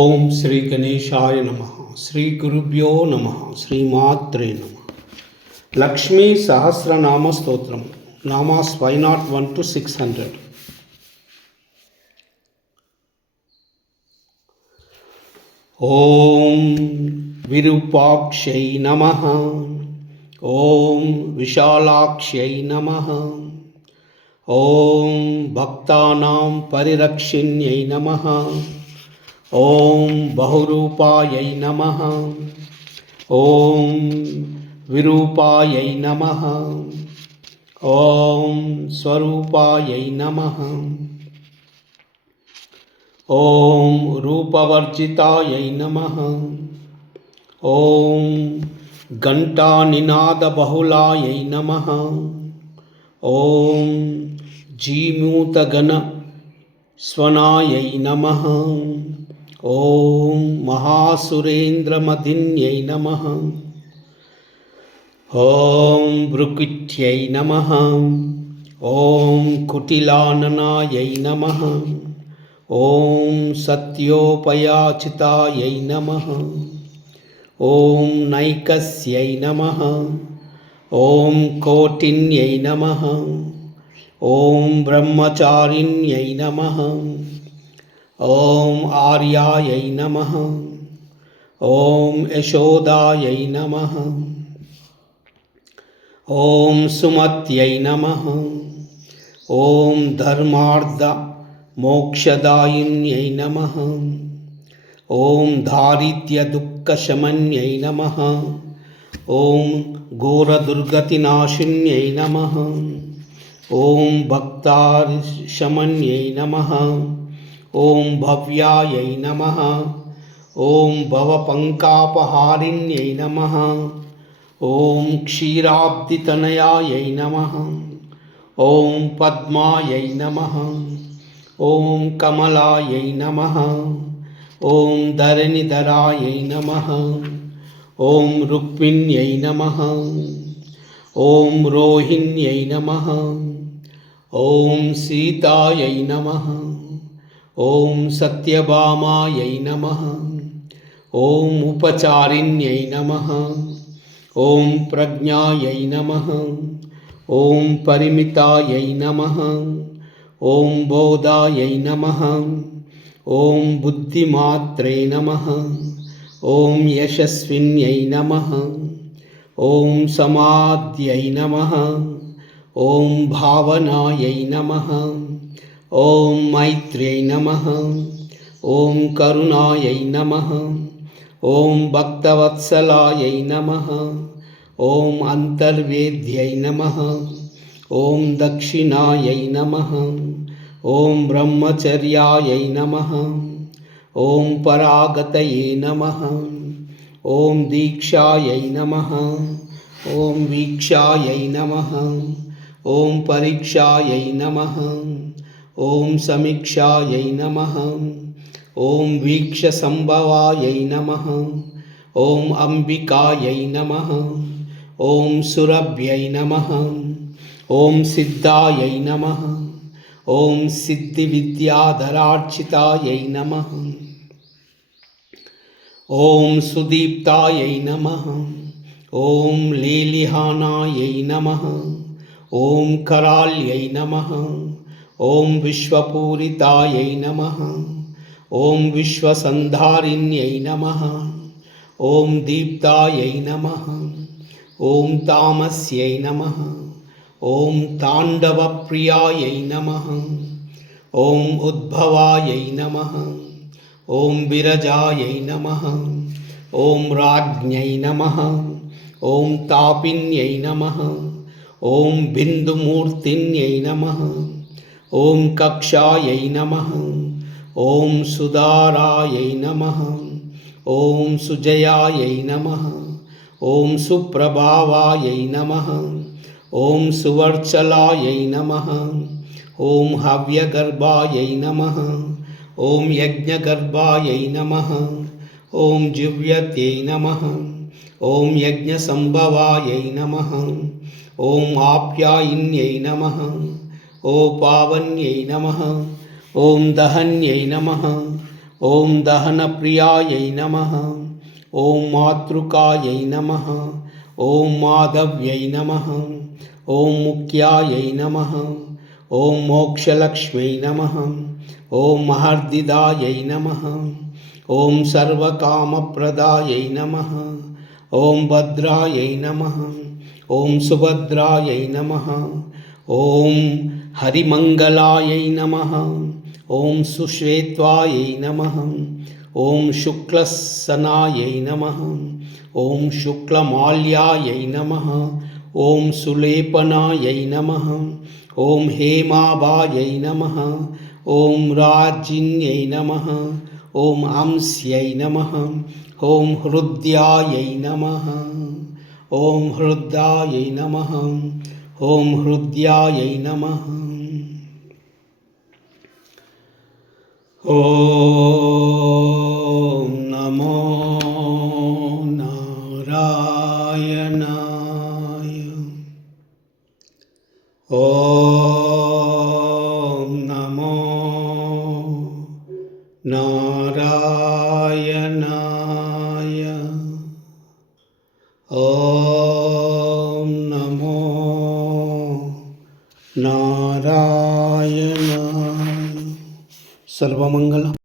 ఓం శ్రీ గణేశాయ నమః. శ్రీ గురుభ్యో నమః. శ్రీమాత్రే నమః. లక్ష్మీ సహస్రనామ స్తోత్రం. నామాస్ 501 to 600. ఓం విరూపాక్షై నమః. ఓం విశాలాక్షై నమః. ఓం భక్తానాం పరిరక్షిణ్యై నమః. ఓం బహురూపాయై నమః. ఓం విరూపాయై నమః. ఓం స్వరూపాయై నమః. ఓం రూపవర్జితాయై నమః. ఓం ఘంటానినాదబహుళాయై నమః. ఓం జీమూతగణ స్వనాయై నమః. ఓం మహాసురేంద్రమధిన్యై నమః. ఓం భృకుట్యై నమః. ఓం కుటిలాననాయై నమః. ఓం సత్యోపయాచితాయై నమః. ఓం నైకస్యై నమః. ఓం కోటిన్యై నమః. ఓం బ్రహ్మచారిణ్యై నమః. ఓం ఆర్యాయై నమః. ఓం యశోదాయై నమః. ఓం సుమత్యై నమః. ఓం ధర్మార్థ మోక్షదాయిన్యై నమః. ఓం దారిద్ర్య దుఃఖశమన్యై నమః. ఓం ఘోరదుర్గతినాశిన్యై నమః. ఓం భక్తాశమన్యై నమః. ఓం భవ్యాయై నమః. ఓం భవపంకాపహారిణ్యై నమః. ఓం క్షీరాబ్దితనయాయై నమః. ఓం పద్మాయై నమః. ఓం కమలాయై నమః. ఓం ధరణిధరాయై నమః. ఓం రుక్మిణ్యై నమః. ఓం రోహిణ్యై నమః. ఓం సీతాయై నమః. ఓం సత్యభామాయై నమః. ఓం ఉపచారిణ్యై నమః. ఓం ప్రజ్ఞాయై నమః. ఓం పరిమితాయై నమః. ఓం బోధాయై నమః. ఓం బుద్ధిమాత్రే నమః. ఓం యశస్విన్యై నమః. ఓం సమాధ్యై నమః. ఓం భావనాయై నమః. ఓం మైత్ర్యై నమః. ఓం కరుణాయై నమః. ఓం భక్తవత్సలాయై నమః. ఓం అంతర్వేద్యై నమః. ఓం దక్షిణాయై నమః. ఓం బ్రహ్మచర్యాయై నమః. ఓం పరాగతయే నమః. ఓం దీక్షాయై నమః. ఓం వీక్షాయై నమః. ఓం పరీక్షాయై నమః. ఓం సమీక్షాయై నమః. ఓం వీక్షసంభవాయై నమః. ఓం అంబికాయై నమః. ఓం సురభ్యై నమః. ఓం సిద్ధాయై నమః. ఓం సిద్ధివిద్యాధరార్చితాయై నమః. ఓం సుదీప్తాయై నమః. ఓం లేలిహానాయై నమః. ఓం కరాళ్యై నమః. ఓం విశ్వపూరితాయై నమః. ఓం విశ్వసంధారిణ్యై నమః. ఓం దీప్తాయై నమః. ఓం తామస్యై నమః. ఓం తాండవప్రియాయై నమః. ఓం ఉద్భవాయై నమః. ఓం విరజాయై నమః. ఓం రాజ్ఞై నమః. ఓం తాపిన్యై నమః. ఓం బిందుమూర్తిన్యై నమః. ఓం కక్షాయై నమః. ఓం సుదారాయై నమః. ఓం సుజయాయై నమః. ఓం సుప్రభావాయై నమః. ఓం సువర్చలాయై నమః. ఓం హవ్యగర్భాయై నమః. ఓం యజ్ఞగర్భాయై నమః. ఓం జివ్యత్యై నమః. ఓం యజ్ఞసంభవాయై నమః. ఓం ఆప్యాయిన్యై నమః. ఓం పావన్యై నమః. ఓం దహన్యై నమః. ఓం దహనప్రియాయై నమః. ఓం మాతృకాయై నమః. ఓం మాధవ్యై నమః. ఓం ముఖ్యాయై నమః. ఓం మోక్షలక్ష్మై నమః. ఓం మహర్దిదాయై నమః. ఓం సర్వకామప్రదాయై నమః. ఓం భద్రాయై నమః. ఓం సుభద్రాయై నమః. ఓం హరిమంగళాయై నమః. ఓం సుశ్వేత్వాయై నమః. ఓం శుక్లసనాయై నమః. ఓం శుక్లమాల్యాయై నమః. ఓం సులేపనాయై నమః. ఓం హేమాబాయై నమః. ఓం రాజిన్యై నమః. ఓం అంస్యై నమః. ఓం హృద్యాయై నమః. ఓం హృద్యాయై నమః. ఓం హృద్యాయై నమః. ఓం నమో నారాయణాయ. ఓం నమో నారాయణాయ. ఓం నమో నారాయణాయ. సర్వమంగళం.